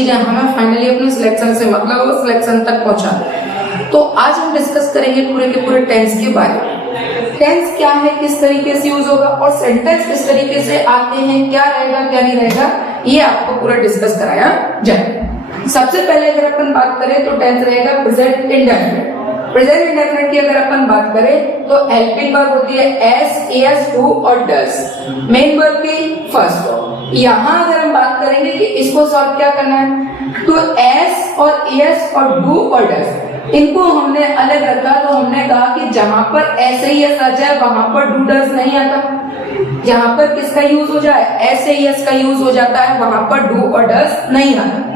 चीज है, हमें फाइनली अपने सिलेक्शन से मतलब वो सिलेक्शन तक पहुंचा। तो आज हम डिस्कस करेंगे पूरे के पूरे टेंस के बारे में। टेंस क्या है, किस तरीके से यूज होगा और सेंटेंस किस तरीके से आते हैं, क्या रहेगा क्या नहीं रहेगा, ये आपको पूरा डिस्कस कराया जाए। सबसे पहले अगर अपन बात करें तो टेंस रहेगा प्रेजेंट इंडेफिनिट। प्रेजेंट इंडेफिनिट की अगर अपन बात करें तो हेल्पिंग वर्ब होती है एस, एस, डू और डज। मेन वर्ब की फर्स्ट फॉर्म। यहाँ अगर हम बात करेंगे कि इसको सॉल्व क्या करना है, तो एस और एस और डू और डज इनको हमने अलग रखा। तो हमने कहा कि जहां पर एस एस आ जाए वहां पर डू डज नहीं आता। जहां पर किसका यूज हो जाए, एस एस का यूज हो जाता है, वहां पर डू और डज नहीं आता।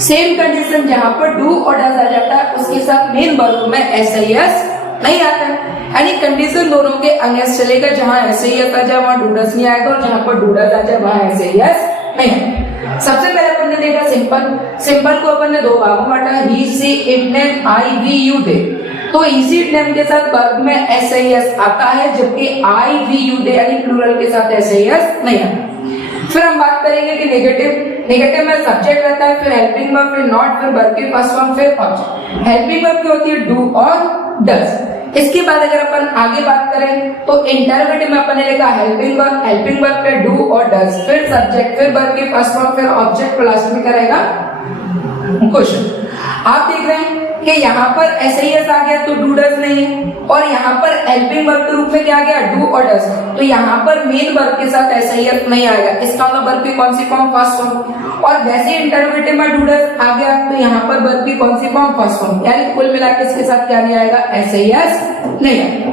सेम कंडीशन जहां पर डू और डज आ जाता है उसके साथ मेन वर्ब में एस नहीं आता है। यानी कंडीशन दोनों के अगेंस्ट चलेगा, जहां एस आ जाए वहां डू डज नहीं आएगा और जहां पर डू डज आ जाए वहां एस नहीं आएगा। सबसे पहले अपन ने देखा सिंपल। सिंपल को अपन ने दो भागों में बांटा, he, she, it name, I, we, you, they. तो इसी इट नेम के साथ वर्ब में एस आता है, जबकि आई, वी, यू, दे यानी प्लूरल के साथ एस नहीं आता। फिर हम बात करेंगे कि नेगेटिव। नेगेटिव में सब्जेक्ट रहता है, फिर हेल्पिंग वर्ब, फिर नॉट, फिर वर्ब की फर्स्ट फॉर्म, फिर ऑब्जेक्ट। हेल्पिंग वर्ब की होती है डू और डज। इसके बाद अगर अपन आगे बात करें तो इंटरोगेटिव में अपन ने लिखा हेल्पिंग वर्ब पे डू और डज, फिर सब्जेक्ट, फिर वर्ब की फर्स्ट फॉर्म, फिर ऑब्जेक्ट, लास्ट में क्या रहेगा क्वेश्चन। आप देख रहे हैं कि यहाँ पर एस आ गया तो डू डज नहीं है, और यहाँ पर हेल्पिंग वर्ब के रूप में क्या आ गया, डू और डज। तो यहाँ पर मेन वर्ब के साथ एस नहीं आएगा, इसका मतलब वर्ब की कौन सी फॉर्म, फर्स्ट फॉर्म। और वैसे इंटरोगेटिव में डू डज आ गया तो यहाँ पर वर्ब की कौन सी फॉर्म, फर्स्ट फॉर्म। यानी कुल मिलाकर इसके साथ क्या नहीं आएगा, एस नहीं आएगा।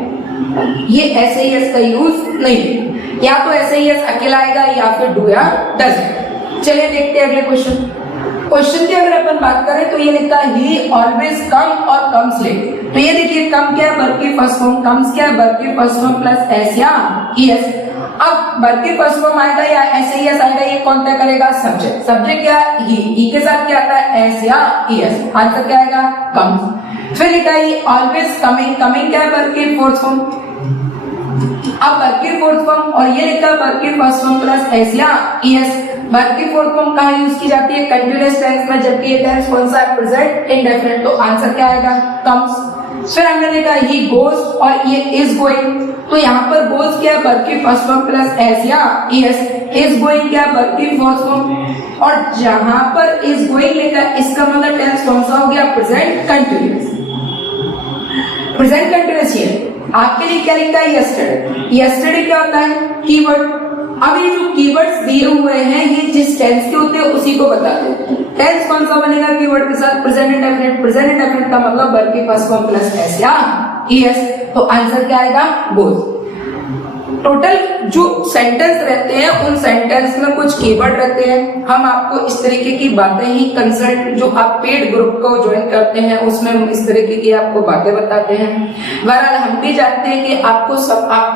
ये एस का यूज नहीं है, या तो एस अकेला आएगा या फिर डू या डज। चलिए देखते हैं अगले क्वेश्चन। क्वेश्चन की अगर अपन बात करें तो ये लिखता है ही ऑलवेज कम और कम्स लेट। तो ये देखिए कम क्या है, वर्ब की फर्स्ट फॉर्म, कम्स क्या है, वर्ब की फर्स्ट फॉर्म प्लस एस या ईएस। अब वर्ब की फर्स्ट फॉर्म आएगा या एस आएगा, ये कौन तय करेगा, सब्जेक्ट। सब्जेक्ट क्या है, ही के साथ क्या आता है, एस या ईएस। आंसर क्या आएगा, कम्स। फिर लिखा है ऑलवेज कमिंग। कमिंग क्या है, वर्ब की फोर्थ फॉर्म। अब वर्ब की फोर्थ फॉर्म और ये लिखा है वर्ब की फर्स्ट फॉर्म प्लस एस या ईएस। वर्ब की फोर्थ फॉर्म कहाँ यूज की जाती है, कंटीन्यूअस टेंस में, जबकि ये टेंस कौन सा है, प्रेजेंट इंडेफिनिट। तो आंसर क्या आएगा, कम्स। फिर हमने देखा ही गोज और ये इज गोइंग। तो यहाँ पर गोज क्या है, वर्ब की फर्स्ट फॉर्म प्लस एस या ईएस। इज गोइंग क्या है, वर्ब की फोर्थ फॉर्म। और जहां पर इज गोइंग लिखा है इसका मतलब टेंस कौन सा हो गया, प्रेजेंट कंटीन्यूअस। प्रेजेंट कंटीन्यूअस है। आपके लिए क्या लिखा है, यस्टरडे। यस्टरडे क्या होता है, कीवर्ड। अब ये जो कीवर्ड्स दिए हुए हैं ये जिस टेंस के होते हैं उसी को बताते हैं। टेंस कौन सा बनेगा कीवर्ड के साथ, प्रेजेंट इंडेफिनिट। प्रेजेंट इंडेफिनिट का मतलब वर्ब की फर्स्ट फॉर्म प्लस एस या ईएस। तो आंसर क्या आएगा, गोज। टोटल जो सेंटेंस रहते हैं उन सेंटेंस में कुछ कीवर्ड रहते हैं। हम आपको इस तरीके की बातें ही कंसल्ट, जो आप पेड ग्रुप को ज्वाइन करते हैं उसमें हम इस तरीके की आपको बातें बताते हैं। बहरहाल हम भी जानते हैं कि आपको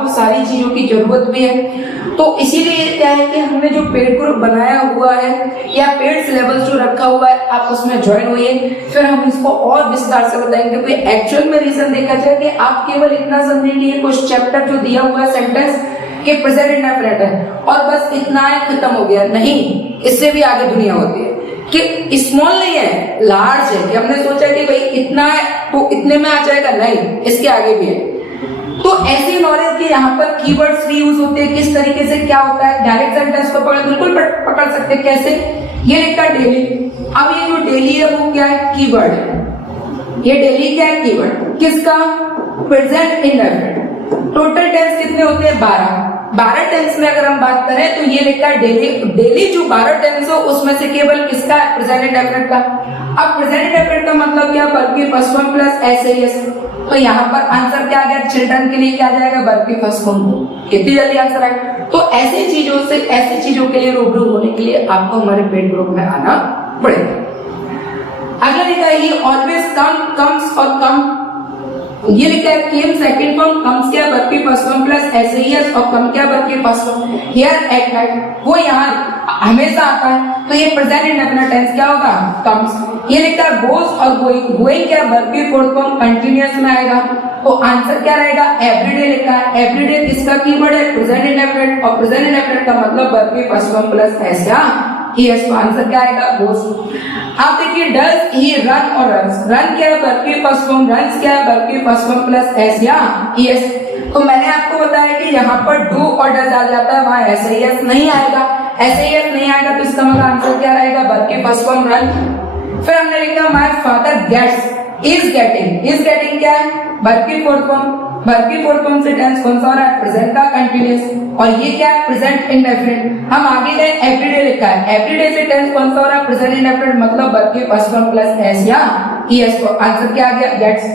सारी चीजों की जरूरत भी है। तो इसीलिए क्या है कि हमने जो पेड ग्रुप बनाया हुआ है या पेड सिलेबस जो रखा हुआ है आप उसमें ज्वाइन होइए, फिर हम इसको और विस्तार से बताएंगे। क्योंकि एक्चुअल में रीजन देखा जाए कि आप केवल इतना समझें कि ये कुछ चैप्टर जो दिया हुआ है सेंटेंस के प्रेजेंट इंडेफिनिट है और बस इतना है, खत्म हो गया, नहीं, इससे भी आगे दुनिया होती है। कि स्मॉल नहीं है, लार्ज है, कि हमने सोचा कि भाई इतना है तो इतने में आ जाएगा, नहीं, इसके आगे भी है। तो ऐसी नॉलेज के यहाँ पर कीवर्ड्स भी यूज होते हैं, किस तरीके से क्या होता है। डायरेक्ट सेंटेंस को बिल्कुल पकड़ सकते हैं, कैसे, ये लिखा डेली। अब ये जो डेली है वो क्या है, कीवर्ड है। ये डेली क्या है, कीवर्ड। किसका, प्रेजेंट इंडेफिनिट। टोटल टेंस कितने होते हैं, 12 टेंस में अगर हम बात करें तो ये लिखा है डेली। डेली जो 12 टेंस हो उसमें से केवल किसका है, प्रेजेंट इंडेफिनिट का। अब प्रेजेंट इंडेफिनिट का मतलब क्या, वर्ब की फर्स्ट फॉर्म प्लस एस। तो यहाँ पर आंसर क्या आ गया, चिल्ड्रन के लिए क्या आ जाएगा, वर्ब की फर्स्ट फॉर्म। कितनी जल्दी आंसर आएगा। तो ऐसी चीजों के लिए रूबरू होने के लिए आपको हमारे पेड ग्रुप में आना पड़ेगा। अगला लिखा है ये ऑलवेज कम्स और कम। ये लिखा है केम सेकंड फॉर्म, कम्स क्या, वर्ब की फर्स्ट फॉर्म प्लस एस और कम क्या, वर्ब की first form. Here at night, वो यहाँ हमेशा आता है। तो ये प्रेजेंट इंडेफिनिट टेंस क्या होगा, कम्स। ये लिखा है गोज और गोइंग। गोइंग क्या, वर्ब की फोर्थ फॉर्म कंटीन्यूअस में आएगा। तो आंसर क्या रहेगा, एवरीडे लिखा है। एवरीडे किसका कीवर्ड है, प्रेजेंट इंडेफिनिट। और प्रेजेंट इंडेफिनिट का मतलब वर्ब की फर्स्ट फॉर्म प्लस एस या ईएस, तो आंसर क्या आएगा गोस। आप देखिए डज ही रन और रन्स, रन क्या है वर्ब की फर्स्ट फॉर्म, रन्स क्या है वर्ब की फर्स्ट फॉर्म प्लस एस या ईएस। तो मैंने आपको बताया कि यहाँ पर डू और डज आ जाता है, वहां ऐसे ईएस नहीं आएगा, ऐसे ईएस नहीं आएगा, तो इसका मतलब आंसर क्या रहेगा वर्ब की फर्स्ट फॉर्म रन। फिर हमने लिखा my father gets, is getting क्या है वर्ब की फोर्थ फॉर्म, वर्ब की फोर्थ फॉर्म से टेंस कौन सा हो रहा है प्रेजेंट का कंटीन्यूअस, और ये क्या है प्रेजेंट इंडेफिनिट। हम आगे गए एवरीडे लिखा है, एवरीडे से टेंस कौन सा हो रहा है प्रेजेंट इंडेफिनिट, मतलब वर्ब की फर्स्ट फॉर्म प्लस एस या ईएस, तो आंसर क्या आ गया gets.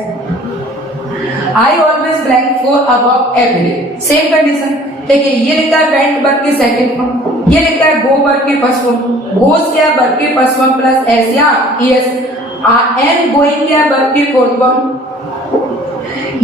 I always blank for above everyday, same condition. देखिए ये लिखा है वेंट वर्ब की सेकंड फॉर्म, ये लिखा है गो वर्ब की फर्स्ट फॉर्म, गोस क्या वर्ब की फर्स्ट फॉर्म प्लस एस या ईएस, एंड गोइंग क्या वर्ब की फोर्थ फॉर्म,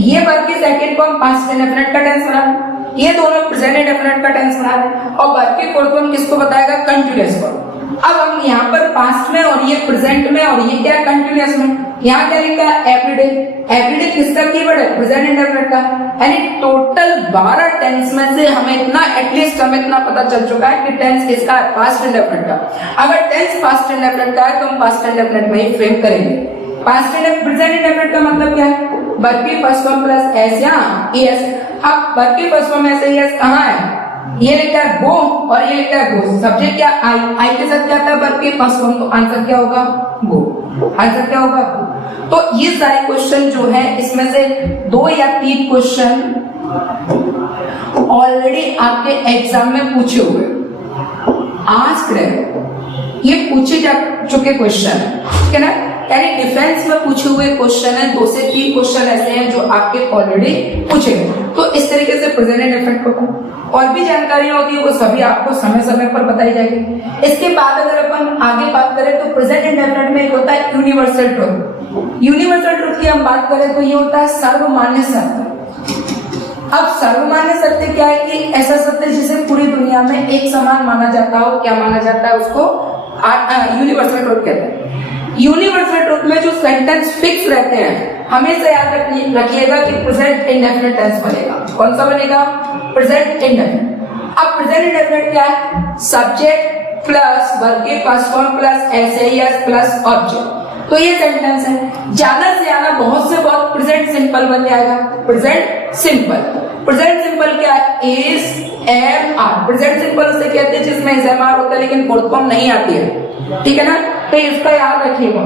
ये वर्ब की सेकंड फॉर्म पास्ट इंडेफिनिट का टेंस बना रहे, ये दोनों प्रेजेंट इंडेफिनिट का टेंस बना रहे, और वर्ब की फोर्थ फॉर्म किसको बताएगा कंटीन्यूअस फॉर्म। अब हम यहाँ पर पास्ट में और ये प्रेजेंट में और ये क्या कंटीन्यूअस में, यहाँ क्या लिखा है एवरीडे, एवरीडे किसका कीवर्ड है प्रेजेंट इंडेफिनिट का, यानी टोटल 12 टेंस में से हमें इतना एटलीस्ट हमें इतना पता चल चुका है कि टेंस किसका है पास्ट इंडेफिनिट का। अगर टेंस पास्ट इंडेफिनिट का है तो हम पास्ट इंडेफिनिट में ही फ्रेम करेंगे। पास्ट इंडेफिनिट प्रेजेंट इंडेफिनिट का मतलब क्या है वर्ब की फर्स्ट फॉर्म प्लस एस या ईएस। अब वर्ब की फर्स्ट फॉर्म ऐसे ईएस कहाँ है, ये लिखा है गो और ये लिखा है गोस, सब्जेक्ट क्या आई, आई के साथ क्या आता है वर्ब की फर्स्ट फॉर्म, तो आंसर क्या होगा गो, आंसर क्या होगा गो। तो ये सारे क्वेश्चन जो है इसमें से 2 या 3 क्वेश्चन ऑलरेडी आपके एग्जाम में पूछे हुए आज ये पूछे जा चुके क्वेश्चन है, ठीक है ना, यानी डिफेंस में पूछे हुए क्वेश्चन है, 2 से 3 क्वेश्चन ऐसे हैं जो आपके ऑलरेडी पूछे गए। तो इस तरीके से प्रेजेंट इंडेफिनिट को और भी जानकारियां होती है वो सभी आपको समय समय पर बताई जाएगी। इसके बाद अगर अपन आगे बात करें तो प्रेजेंट इंडेफिनिट में एक होता है यूनिवर्सल ट्रुथ। यूनिवर्सल ट्रुथ की हम बात करें तो ये होता है सर्वमान्य सत्य। अब सर्वमान्य सत्य क्या है कि ऐसा सत्य जिसे पूरी दुनिया में एक समान माना जाता हो, क्या माना जाता है उसको यूनिवर्सल ट्रुथ कहते हैं। यूनिवर्सल ट्रुथ में जो सेंटेंस फिक्स रहते हैं हमेशा याद रखिएगा कि प्रेजेंट इंडेफिनिट टेंस बनेगा। कौन सा बनेगा प्रेजेंट इंडेफिनिट। अब प्रेजेंट इंडेफिनिट क्या है सब्जेक्ट प्लस वर्ब की first form plus SS plus object, तो ये सेंटेंस है। ज्यादा से ज्यादा बहुत से बहुत प्रेजेंट सिंपल बन जाएगा। प्रेजेंट सिंपल, प्रेजेंट सिंपल क्या है is am are, present simple उसे कहते हैं जिसमें इज एम आर होता है लेकिन फोर्थ फॉर्म नहीं आती है, ठीक है ना, तो इसका याद रखिएगा।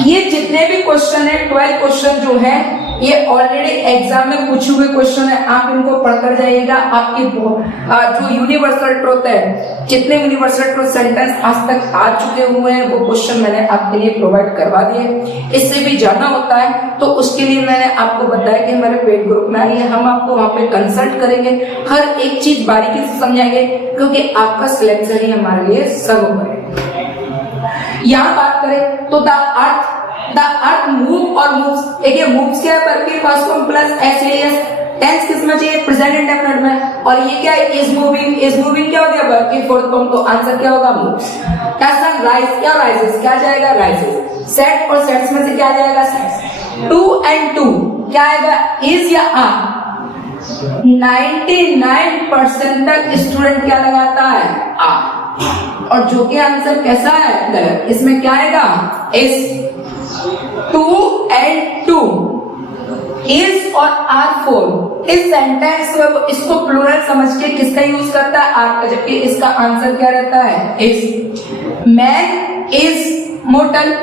ये जितने भी क्वेश्चन है 12 क्वेश्चन जो है ये ऑलरेडी एग्जाम में पूछे हुए क्वेश्चन है, आप इनको पढ़कर जाइएगा। आपकी जो यूनिवर्सल ट्रुथ है, जितने यूनिवर्सल ट्रुथ सेंटेंस आज तक आ चुके हुए हैं वो क्वेश्चन मैंने आपके लिए प्रोवाइड करवा दिए। इससे भी ज्यादा होता है तो उसके लिए मैंने आपको बताया कि हमारे पेड ग्रुप में आइए, हम आपको वहां पे कंसल्ट करेंगे, हर एक चीज बारीकी से समझाएंगे क्योंकि आपका सिलेक्शन ही हमारे लिए सर्वोपरि है। यहाँ बात करें तो द अर्थ मूव और मूव्स, देखिए मूव्स क्या है वर्ब की first form plus SS, tense किस में चाहिए प्रेजेंट इंडेफिनिट में, और ये क्या है इज मूविंग, इज मूविंग क्या हो गया वर्ब की फोर्थ फॉर्म, तो आंसर क्या होगा मूव्स। क्या सन राइज क्या राइजेस, क्या जाएगा राइजेस। सेट और सेट्स में से क्या जाएगा सेट्स। 2 and 2 क्या आएगा इज या आर। 99% तक स्टूडेंट क्या लगाता है आर, और जो कि आंसर कैसा है गलत, इसमें क्या आएगा इज। 2 and 2 इज और आर 4, इस सेंटेंस में इसको प्लूरल समझ के किसका यूज करता है आर का, जबकि इसका आंसर क्या रहता है is. Man is mortal.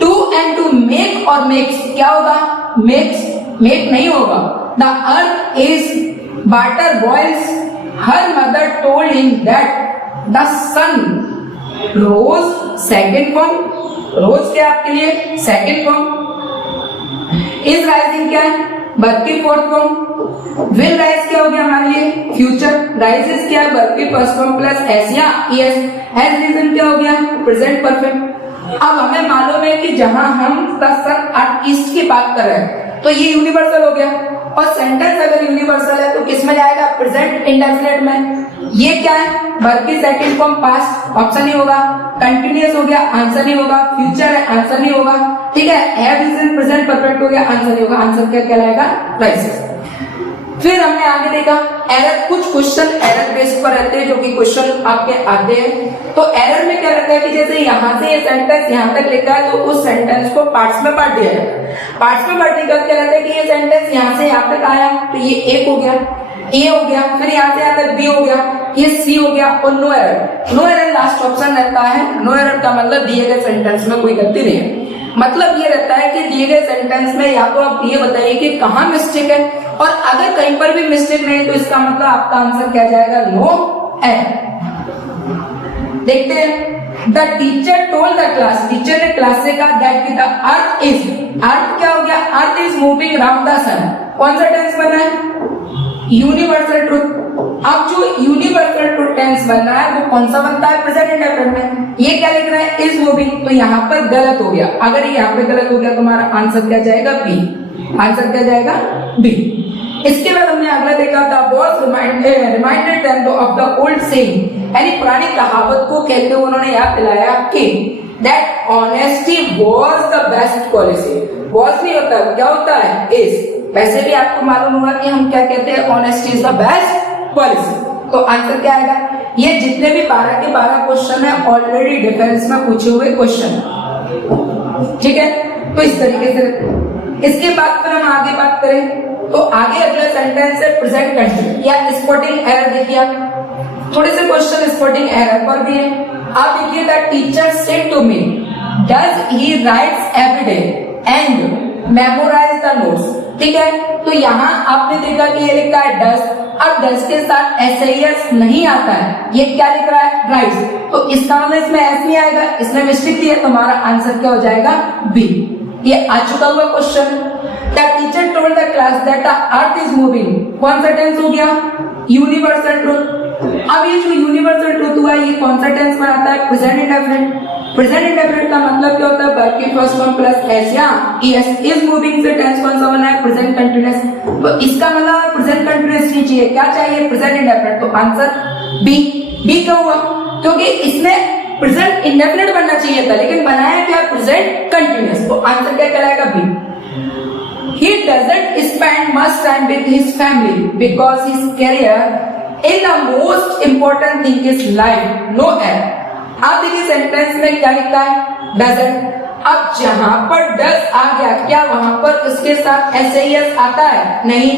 2 and 2 make और मेक्स क्या होगा मेक्स, मेक नहीं होगा। The earth is water boils, her mother told him that the sun rose, second form, rose क्या आपके लिए सेकेंड फॉर्म। इज राइजिंग क्या है वर्ब की फोर्थ फॉर्म। विल राइज क्या हो गया हमारे लिए फ्यूचर। राइजेस क्या है वर्ब की फर्स्ट फॉर्म प्लस एस या ईएस। हैज रीजन क्या हो गया प्रेजेंट परफेक्ट। अब हमें मालूम है कि जहां हम द सन एट ईस्ट की बात कर रहे हैं तो ये यूनिवर्सल हो गया, और सेंटेंस अगर यूनिवर्सल है तो किसमें जाएगा प्रेजेंट इंडेफिनिट में। ये क्या है वर्ब की सेकंड फॉर्म पास्ट, ऑप्शन नहीं होगा। कंटिन्यूअस हो गया आंसर नहीं होगा। फ्यूचर है आंसर नहीं होगा, ठीक है। हैव रीजन प्रेजेंट परफेक्ट हो गया आंसर नहीं होगा। आंसर क्या कहलाएगा राइजेस। फिर हमने आगे देखा एरर, कुछ क्वेश्चन एरर बेस्ड पर रहते हैं जो कि क्वेश्चन आपके आते हैं। तो एरर में क्या रहता है कि जैसे यहाँ से ये सेंटेंस यहाँ तक लिखा है तो उस सेंटेंस को पार्ट्स में बांट दिया जाता है। पार्ट्स में बांटने का क्या रहता है कि ये सेंटेंस यहाँ से यहाँ तक आया तो ये एक हो गया, ए हो गया, फिर यहाँ से यहाँ तक बी हो गया, ये सी हो गया और no error. No error last option रहता है। नो एरर का मतलब दिए गए सेंटेंस में कोई गलती नहीं है। मतलब ये रहता है कि दिए गए सेंटेंस में या तो आप ये बताइए कि कहाँ मिस्टेक है, और अगर कहीं पर भी मिस्टेक नहीं है तो इसका मतलब आपका आंसर क्या जाएगा, नो एरर। देखते हैं, the teacher told the class, teacher ने क्लास से कहा that the earth is, earth क्या हो गया, earth is moving round the sun. कौन सा टेंस बना है, यूनिवर्सल ट्रूथ। अब जो यूनिवर्सल ट्रूथ टेंस बनना है वो कौन सा बनता है, प्रेजेंट इंडेफिनिट में। ये क्या लिख रहा है, इज मूविंग, तो यहाँ पर गलत हो गया। अगर यहाँ पे गलत हो गया तो हमारा आंसर क्या जाएगा, बी। आंसर क्या जाएगा, बी। इसके बाद हमने अगला देखा था, boss reminded them of the old saying, यानी पुरानी कहावत को कहते हुए उन्होंने याद दिलाया कि that honesty was the best policy. Was नहीं होता, क्या होता है, इज। वैसे भी आपको मालूम होगा कि हम क्या कहते हैं, honesty is the best policy. तो आंसर क्या आएगा, ये जितने भी 12 के 12 क्वेश्चन है ऑलरेडी डिफेंस में पूछे हुए क्वेश्चन, ठीक है। तो इस तरीके से इसके बाद फिर हम आगे बात करें तो आगे अगला सेंटेंस है प्रेजेंट कंटिन्यूअस या स्पॉटिंग एरर। देखिए आप थोड़े से क्वेश्चन स्पॉटिंग एरर पर भी है। आप देखिए the teacher said to me does he writes every day and memorise the notes, ठीक है। तो यहाँ आपने देखा कि ये लिखा है डज, अब डज के साथ एस नहीं आता है, ये क्या लिख रहा है, राइट्स। तो इसका मतलब इसमें एस नहीं आएगा, इसमें मिस्टेक थी, तो हमारा आंसर क्या हो जाएगा, बी। ये आ चुका हुआ question. The teacher told the class that the earth is moving, कौन सा टेंस हो गया, यूनिवर्सल ट्रूथ। अब ये जो यूनिवर्सल ट्रूथ हुआ ये कौन सा टेंस बनाता है, प्रेजेंट इंडेफिनिट। प्रेजेंट इंडेफिनिट का मतलब क्या होता है, वर्ब की फर्स्ट फॉर्म प्लस एस या एस। इज मूविंग से टेंस कौन सा बना है, प्रेजेंट कंटीन्यूअस। तो इसका मतलब प्रेजेंट कंटीन्यूअस नहीं चाहिए, क्या चाहिए, प्रेजेंट इंडेफिनिट। तो आंसर बी। बी क्यों हुआ, क्योंकि इसमें प्रेजेंट इंडेफिनिट बनना चाहिए था लेकिन बनाया क्या, प्रेजेंट कंटीन्यूअस। तो आंसर क्या कहलाएगा, B. He doesn't spend much time with his family because his career is the most important thing is life. No error. आप देखिए सेंटेंस में क्या लिखा है, doesn't। अब जहां पर डज आ गया क्या वहां पर उसके साथ एस आता है, नहीं।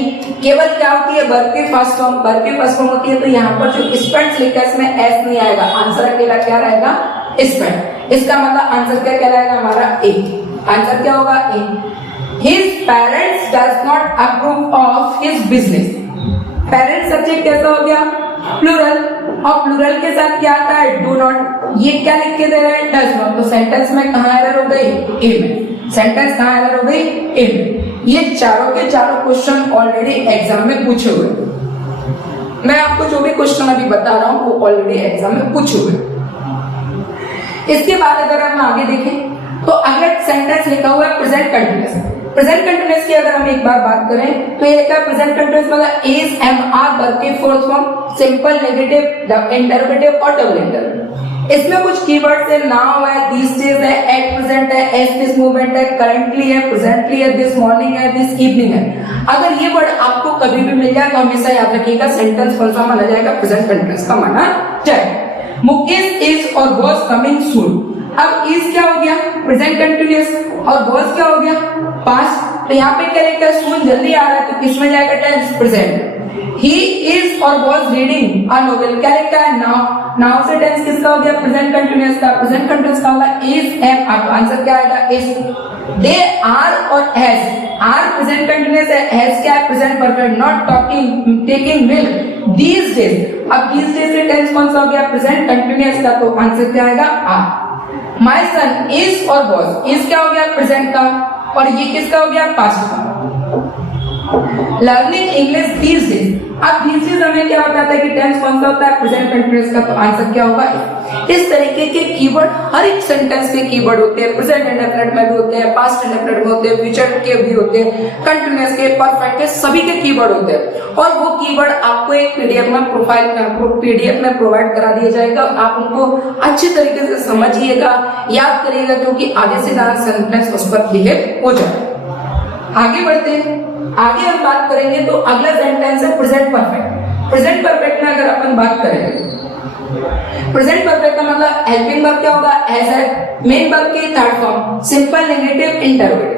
केवल क्या होती है, वर्ब की फर्स्ट फॉर्म, वर्ब की फर्स्ट फॉर्म होती है। तो यहाँ पर जो स्पेंड लिखा है इसमें एस नहीं आएगा, आंसर अकेला क्या रहेगा, स्पेंड। इसका मतलब आंसर क्या कहलाएगा हमारा, ए। आंसर क्या होगा, ए। His parents does not approve of his business. Parents subject कैसा हो गया, प्लूरल, और प्लूरल के साथ क्या आता है, डू नॉट। ये क्या लिख के दे रहे हैं, डज नॉट। तो सेंटेंस में कहाँ एरर हो गई, ए में। सेंटेंस कहाँ एरर हो गई, ए में। ये चारों के चारों क्वेश्चन ऑलरेडी एग्जाम में पूछे हुए। मैं आपको जो भी क्वेश्चन अभी बता रहा हूँ वो ऑलरेडी एग्जाम में पूछे हुए। इसके बाद अगर हम आगे देखें तो अगला सेंटेंस लिखा हुआ है प्रेजेंट कंटीन्यूअस। प्रेजेंट कंटीन्यूअस की अगर हम एक बार बात करें तो ये क्या, प्रेजेंट कंटीन्यूअस मतलब इज, एम, आर, वर्ब की fourth form, simple, negative, interrogative और डबल इंटरोगेटिव। इसमें कुछ कीवर्ड्स है, नाउ है, दिस डेज है, एट प्रेजेंट है, एज दिस मोमेंट है, करंटली है, प्रेजेंटली है, दिस मॉर्निंग है, दिस इवनिंग है। अगर ये वर्ड आपको कभी भी मिल जाए तो हमेशा याद रखिएगा सेंटेंस कौन सा माना जाएगा, प्रेजेंट कंटीन्यूअस का माना जाएगा। मुकेश इज और वाज कमिंग सून। अब इज क्या हो गया, प्रेजेंट कंटीन्यूअस, और वाज क्या हो गया, पास्ट। तो यहाँ पे क्या लिखा है, सून जल्दी आ रहा है, तो किसमें जाएगा, टेंस, प्रेजेंट। ही इज और वाज रीडिंग अ नोवेल, क्या लिखा है, नाउ। नाउ से टेंस किसका हो गया, प्रेजेंट कंटीन्यूअस का। प्रेजेंट कंटीन्यूअस का होगा इज, एम। अब आंसर क्या आएगा, इज। दे आर और हैज, आर प्रेजेंट कंटीन्यूअस है, हैज क्या है, present perfect. Not talking, taking milk, these days. अब दीज डेज से टेंस कौन सा हो गया, प्रेजेंट कंटीन्यूअस का। तो आंसर क्या आएगा, आर। माई सन इज और वॉज, इज क्या हो गया, प्रेजेंट का, और ये किसका हो गया, पास्ट का। Learning English these days. अब दीज डेज हमें क्या बताता है कि टेंस कौन सा होता है, प्रेजेंट कंटीन्यूअस का। तो आंसर क्या होगा, इस तरीके के कीवर्ड हर एक सेंटेंस के कीवर्ड होते हैं, प्रेजेंट इंडेफिनिट में भी होते हैं, पास्ट इंडेफिनिट में होते हैं, फ्यूचर के भी होते हैं, कंटीन्यूअस के, परफेक्ट के, सभी के कीवर्ड होते हैं। और वो कीवर्ड आपको एक पीडीएफ में पीडीएफ में प्रोवाइड करा दिया जाएगा। आप उनको अच्छी तरीके से समझिएगा, याद करिएगा, क्योंकि आगे से ज्यादा सेंटेंस उस पर क्लियर हो जाए। आगे बढ़ते हैं। आगे हम बात करेंगे तो अगला सेंटेंस है प्रेजेंट परफेक्ट। प्रेजेंट परफेक्ट में अगर अपन बात करें, प्रेजेंट परफेक्ट का मतलब हेल्पिंग वर्ब क्या होगा, एज है, मेन वर्ब की third form, simple, negative, interrogative.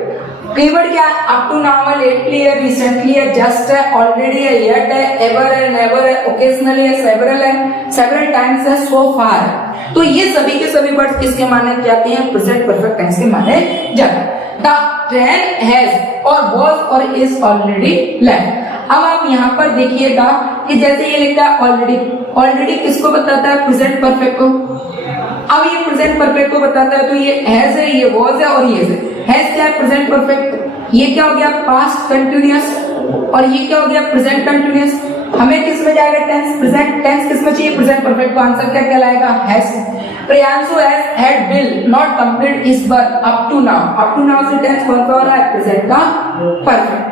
Keyword क्या है, अप टू, नाउ, लेटली है, रिसेंटली है, जस्ट है, ऑलरेडी है, येट है, एवर है, नेवर है, ओकेजनली है, सेवरल है, सेवरल टाइम्स है, सो फार है। तो ये सभी के सभी वर्ड्स किसके माने जाते हैं, प्रेजेंट परफेक्ट टेंस के माने जाते हैं। द ट्रेन हैज और वाज और इज ऑलरेडी लेफ्ट। अब आप यहाँ पर देखिएगा कि जैसे ये लिखा है ऑलरेडी, ऑलरेडी किसको बताता है, प्रेजेंट परफेक्ट को। अब ये प्रेजेंट परफेक्ट को बताता है तो ये हैज है, ये वाज है और ये है। हैज क्या है, प्रेजेंट परफेक्ट। ये क्या हो गया, पास्ट कंटिन्यूअस, और ये क्या हो गया, प्रेजेंट कंटिन्यूअस। हमें किस में जाएगा टेंस, प्रेजेंट टेंस किस में चाहिए, प्रेजेंट परफेक्ट। तो आंसर क्या कहलाएगा, has. Priyanshu has had will not complete his work up to now. Up to now से टेंस कौन सा हो रहा है, प्रेजेंट का परफेक्ट।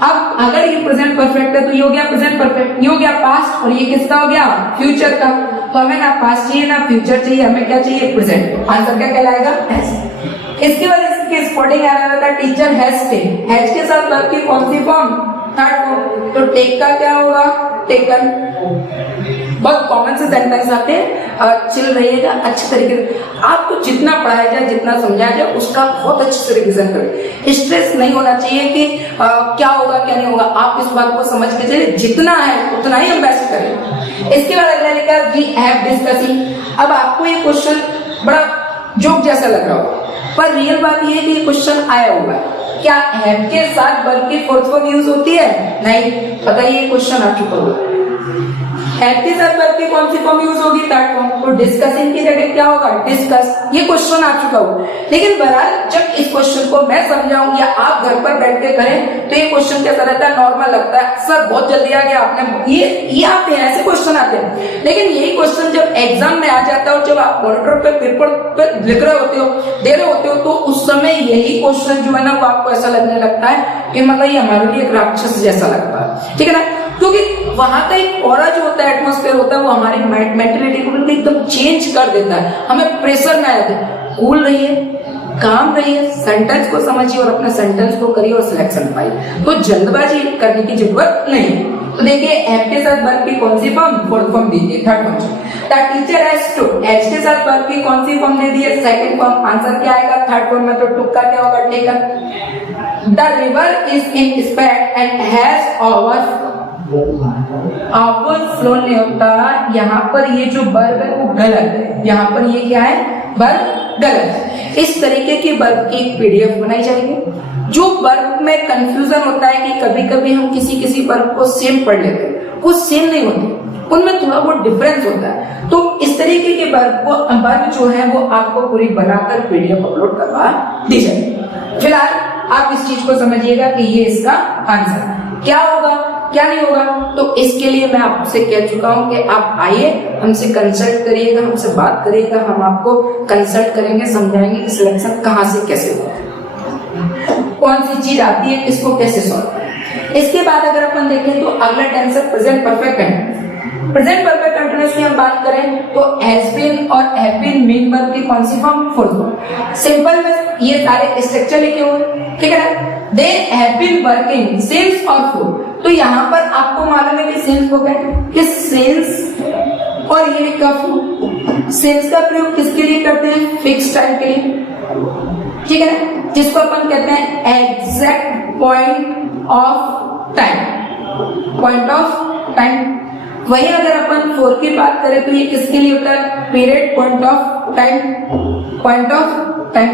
अब अगर ये प्रेजेंट परफेक्ट है तो ये हो गया प्रेजेंट परफेक्ट, ये हो गया पास्ट, और ये किसका हो गया, फ्यूचर का। तो हमें ना पास्ट चाहिए ना फ्यूचर चाहिए, हमें क्या चाहिए, प्रेजेंट। आंसर क्या कहलाएगा, हैज। इसकी वजह से स्पोर्टिंग एरर आता है, टीचर हैज टेक। हैज के साथ वर्ब की कौन सी फॉर्म, थर्ड फॉर्म। तो टेक का क्या होगा, टेकन। बहुत कॉमन से सेंटेंस आते हैं, चिल रहिएगा अच्छे तरीके से। आपको जितना पढ़ाया जाए, जितना समझाया जाए, उसका बहुत अच्छे से रिवीजन करें। स्ट्रेस नहीं होना चाहिए कि क्या होगा क्या नहीं होगा। आप इस बात को समझ के चलिए, जितना है उतना ही हम बेस्ट करें। इसके बाद अगला लिखा है वी हैव डिस्कसिंग। अब आपको ये क्वेश्चन बड़ा जोक जैसा लग रहा होगा, पर रियल बात ये है कि ये क्वेश्चन आया हुआ है। क्या हैव के साथ वर्ब की फोर्थ फॉर्म यूज होती है, नहीं। बताइए, क्वेश्चन आ चुका होगा। हैव के साथ वर्ब की कौन सी फॉर्म यूज होगी, थर्ड फॉर्म। तो डिस्कसिंग की जगह क्या होगा, डिस्कस। ये क्वेश्चन आ चुका होगा। लेकिन बहरहाल जब इस क्वेश्चन को मैं समझाऊं या आप घर पर बैठ के करें तो ये क्वेश्चन कैसा रहता है, नॉर्मल लगता है। सर बहुत जल्दी आ गया आपने, ये आते हैं, ऐसे क्वेश्चन आते हैं। लेकिन यही क्वेश्चन जब एग्जाम में आ जाता है और जब आप मॉनिटर पे पेपर पे लिख रहे होते हो, दे रहे होते हो, तो उस समय यही क्वेश्चन जो है ना, वो आपको ऐसा लगने लगता है कि मतलब ये हमारे लिए एक राक्षस जैसा लगता है, ठीक है ना। क्योंकि वहां का एक ऑरा जो होता है, एटमॉस्फेयर होता है, वो हमारी मेंटलिटी को बिल्कुल एकदम चेंज कर देता है। हमें प्रेशर में आते हैं। कूल रहिए, काम रहिए, सेंटेंस को समझिए और अपने सेंटेंस को करिए और सिलेक्शन पाइए। तो जल्दबाजी करने की जरूरत नहीं। तो देखिए, हैव के साथ वर्ब की कौन सी फॉर्म, फोर्थ फॉर्म दीजिए, third form. The teacher has to, has के साथ वर्ब की कौन सी फॉर्म दे दी है, सेकंड फॉर्म। आंसर क्या आएगा, थर्ड फॉर्म में। तो टू का क्या होगा, taken. The river is in स्पैट and has overflow नहीं होता। यहाँ पर ये जो वर्ब है वो गलत है। यहाँ पर ये क्या है, वर्ब गलत है। इस तरीके की वर्ब की एक पीडीएफ बनाई जाएगी। जो वर्ब में कंफ्यूजन होता है कि कभी कभी हम किसी वर्ब को सेम पढ़ लेते हैं, वो सेम नहीं होती, उनमें थोड़ा बहुत डिफरेंस होता है। तो इस तरीके के वर्ब जो है वो आपको पूरी बनाकर पीडीएफ अपलोड करवा दी जाएगी। फिलहाल आप इस चीज को समझिएगा कि ये इसका आंसर क्या होगा, क्या नहीं होगा। तो इसके लिए मैं आपसे कह चुका हूं कि आप आइए, हमसे कंसल्ट करिएगा, हमसे बात करिएगा, हम आपको कंसल्ट करेंगे, समझाएंगे कि सिलेक्शन कहां से कैसे होता है, कौन सी चीज आती है, किसको कैसे सॉल्व करें। इसके बाद अगर अपन देखें तो अगला टेंस है present perfect continuous. Present perfect continuous की हम बात करें तो हैज बीन और हैव बीन मेन वर्ब की कौन सी फॉर्म, फोर्थ फॉर्म। सिंपल में ये सारे स्ट्रक्चर लिखे हुए, ठीक है ना। They have been working since और फॉर। तो यहाँ पर आपको मालूम है कि सिंस को कहते हैं, कि सिंस और ये लिखा फॉर। सिंस का प्रयोग किसके लिए करते हैं, फिक्स टाइम के लिए, ठीक है ना, जिसको अपन कहते हैं exact point of time, point of time. वही अगर अपन फोर की बात करें तो ये किसके लिए होता है, period, point of time, point of time.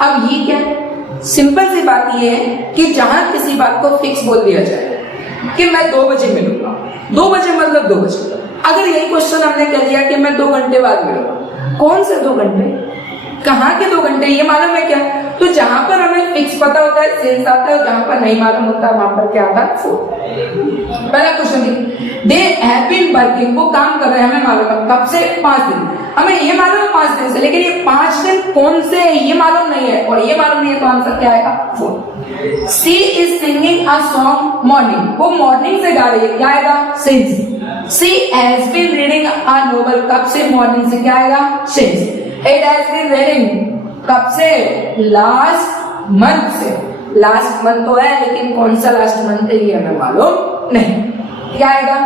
अब ये क्या है, सिंपल सी बात ये है कि जहां किसी बात को फिक्स बोल दिया जाए कि मैं 2 बजे मिलूंगा, 2 बजे मतलब 2 बजे। अगर यही क्वेश्चन हमने कह दिया कि मैं 2 घंटे बाद मिलूंगा, कौन से 2 घंटे, कहाँ के 2 घंटे, ये मालूम है क्या। तो जहां पर हमें फिक्स पता होता है सेंस आता है, जहां पर नहीं मालूम होता वहां पर क्या आता है, फोर। पहला क्वेश्चन देखिए, दे हैव बीन वर्किंग, वो काम कर रहे हैं, हमें मालूम है कब से, 5 दिन। हमें ये मालूम है 5 दिन से, लेकिन ये 5 दिन कौन से है ये मालूम नहीं है, और ये मालूम नहीं है, तो आंसर क्या आएगा, 4। She is singing a song morning, वो मॉर्निंग से गा रही है, क्या आएगा, since. She has been reading a novel, कब से, मॉर्निंग से, क्या आएगा, since. It has been raining, कब से, लास्ट मंथ से। लास्ट मंथ तो है, लेकिन कौन सा लास्ट मंथ है ये हमें मालूम नहीं। क्या आएगा?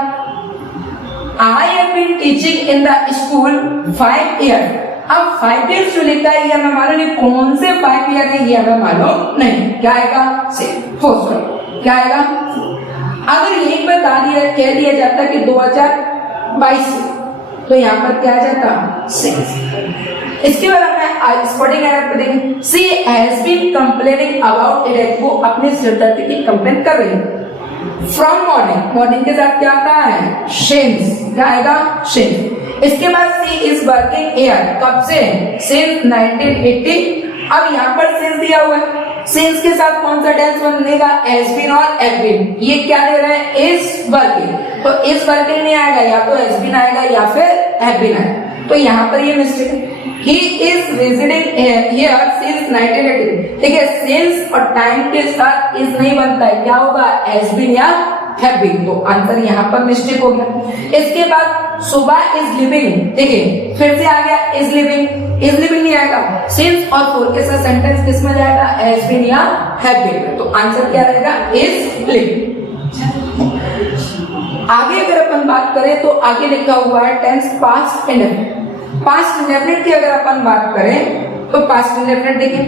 I have been teaching in the school 5 year. अब 5 ईयर्स जो लिखा है ये हमें मालूम नहीं, कौन से 5 ईयर है ये हमें मालूम नहीं। क्या आएगा? सॉरी, क्या आएगा? अगर यही बता दिया कह दिया जाता कि 2022 तो यहाँ पर क्या आ जाता? इसके बाद हमें स्पोर्टिंग एरर पे देखें। She has been complaining about it, वो अपने सिरदर्द की कंप्लेन कर रही है। फ्रॉम मॉर्निंग, मॉर्निंग के साथ क्या आता है? सिंस। क्या आएगा? सिंस। इसके बाद सी इज वर्किंग हियर, कब से? सिंस 1980। अब यहाँ पर सिंस दिया हुआ है, सिंस के साथ कौन सा टेंस बनेगा? हैज बीन और हैव बीन। ये क्या दे रहे हैं? इज वर्किंग, तो इज वर्किंग नहीं आएगा, या तो हैज बीन आएगा या फिर हैव बीन आएगा। तो यहाँ पर ये मिस्टेक है। He is visiting here since 1980। ठीक है, सिंस और टाइम के साथ इज नहीं बनता है, क्या होगा? हैज बीन या हैव बीन। तो आंसर यहाँ पर मिस्टेक हो गया। इसके बाद सुबह इज लिविंग, ठीक है, फिर से आ गया इज लिविंग। इज लिविंग नहीं आएगा, सिंस और फॉर के साथ सेंटेंस किस में जाएगा? हैज बीन या हैव बीन। तो आंसर क्या रहेगा? Is living. आगे अगर अपन बात करें तो आगे लिखा हुआ है tense past indefinite. Past indefinite की अगर अपन बात करें तो पास्ट इंडेफिनिट देखिए,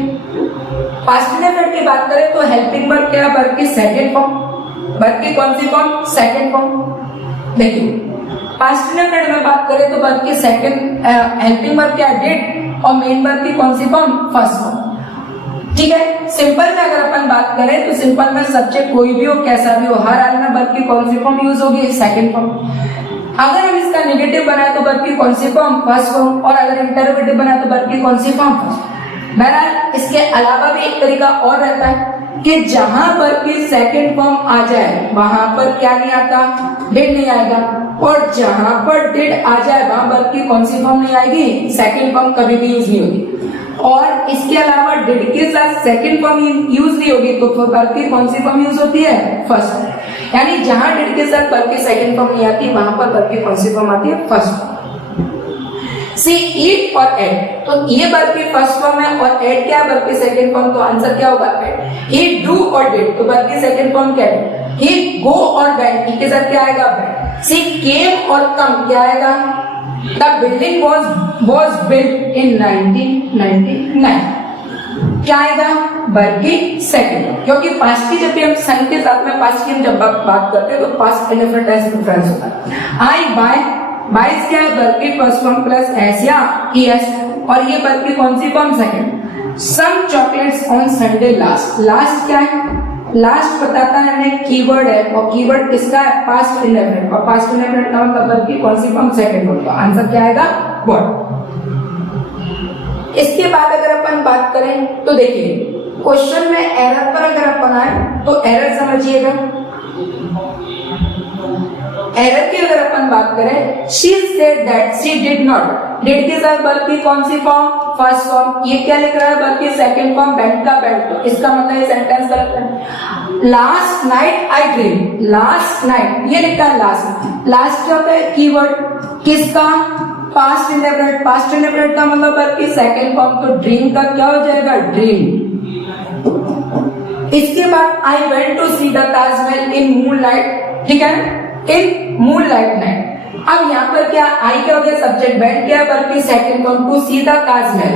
पास्ट इंडेफिनिट की बात करें तो हेल्पिंग वर्ब क्या है? वर्ब की सेकंड फॉर्म। वर्ब की कौन सी फॉर्म? Second form. देखिए पास्ट इंडेफिनिट में बात करें तो वर्ब की सेकंड हेल्पिंग वर्ब क्या है? डिड, और मेन वर्ब की कौन सी फॉर्म? First form. ठीक है, सिंपल में अगर अपन बात करें तो सिंपल में सब्जेक्ट कोई भी हो, कैसा भी हो, हर हाल में वर्ब की कौन सी फॉर्म यूज होगी? Second form. अगर हम इसका नेगेटिव बनाए तो वर्ब की कौन सी फॉर्म? First form. और अगर इंटरोगेटिव बनाए तो वर्ब की कौन सी फॉर्म? फर्स्ट। बहरहाल इसके अलावा भी एक तरीका और रहता है कि जहां वर्ब की सेकंड फॉर्म आ जाए वहां पर क्या नहीं आता? डिड नहीं आएगा, और जहां पर डिड आ जाए वहां वर्ब की कौन सी फॉर्म नहीं आएगी? सेकंड फॉर्म कभी भी यूज नहीं होगी। और इसके अलावा डिड के साथ सेकंड फॉर्म यूज नहीं होगी तो वर्ब की कौन सी फॉर्म यूज होती है? फर्स्ट। यानी जहां डिड के साथ वर्ब की सेकंड फॉर्म नहीं आती वहां पर वर्ब की कौन सी फॉर्म आती है? First form. सी ईट और एट, तो ये वर्ब की फर्स्ट फॉर्म है और एट क्या है? वर्ब की सेकंड फॉर्म। तो आंसर क्या होगा? एट। ही डू और डिड, तो वर्ब की सेकंड फॉर्म क्या है? ही गो और वेंट, ही के साथ क्या आएगा? वेंट। सी केम और कम क्या आएगा? The building was built in 1999। क्या आएगा? वर्ब की सेकंड, क्योंकि पास्ट की जब भी हम सन के साथ में पास्ट की हम जब बात करते हैं तो पास्ट इंडेफिनिट टेंस प्रेजेंट होता है। आई बाय, बाइस क्या है? वर्ब की फर्स्ट फॉर्म प्लस एस या ईएस, और ये वर्ब की कौन सी form? Second. Some chocolates on Sunday last, last क्या है? लास्ट बताता है हमें कीवर्ड है, और कीवर्ड किसका है? पास्ट इंडेफिनिट, और पास्ट इंडेफिनिट का मतलब वर्ब की कौन सी फॉर्म? Second form. तो आंसर क्या आएगा? बॉट। इसके बाद अगर अपन बात करें तो देखिए क्वेश्चन में एरर पर अगर अपन आए तो एरर समझिएगा। एरर की अगर अपन बात करें, she said that she did not, did के साथ वर्ब की कौन सी फॉर्म? First form. ये क्या लिख रहा है? वर्ब की सेकंड फॉर्म, वेंट का वेंट, तो इसका मतलब ये सेंटेंस गलत है। Last night I dream, last night ये लिखा है लास्ट। लास्ट क्या होता है? कीवर्ड किसका? Past indefinite. पास्ट इंडेफिनिट का मतलब वर्ब की सेकंड फॉर्म, तो ड्रीम का क्या हो जाएगा? ड्रीम। इसके बाद I went to see the Taj Mahal in moonlight, ठीक है, इन मूनलाइट नाइट। अब यहाँ पर क्या आई क्या हो गया? सब्जेक्ट। वेंट क्या है? वर्ब की second form, to see the Taj Mahal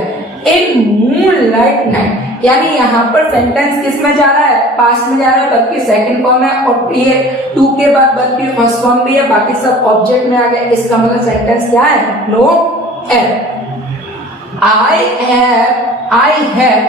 in moonlight night, यानी यहाँ पर सेंटेंस किस में जा रहा है? पास्ट में जा रहा है, वर्ब की सेकंड फॉर्म है, और ये टू के बाद वर्ब की फर्स्ट फॉर्म भी है, बाकी सब ऑब्जेक्ट में आ गया। इसका मतलब सेंटेंस क्या है? No error. I have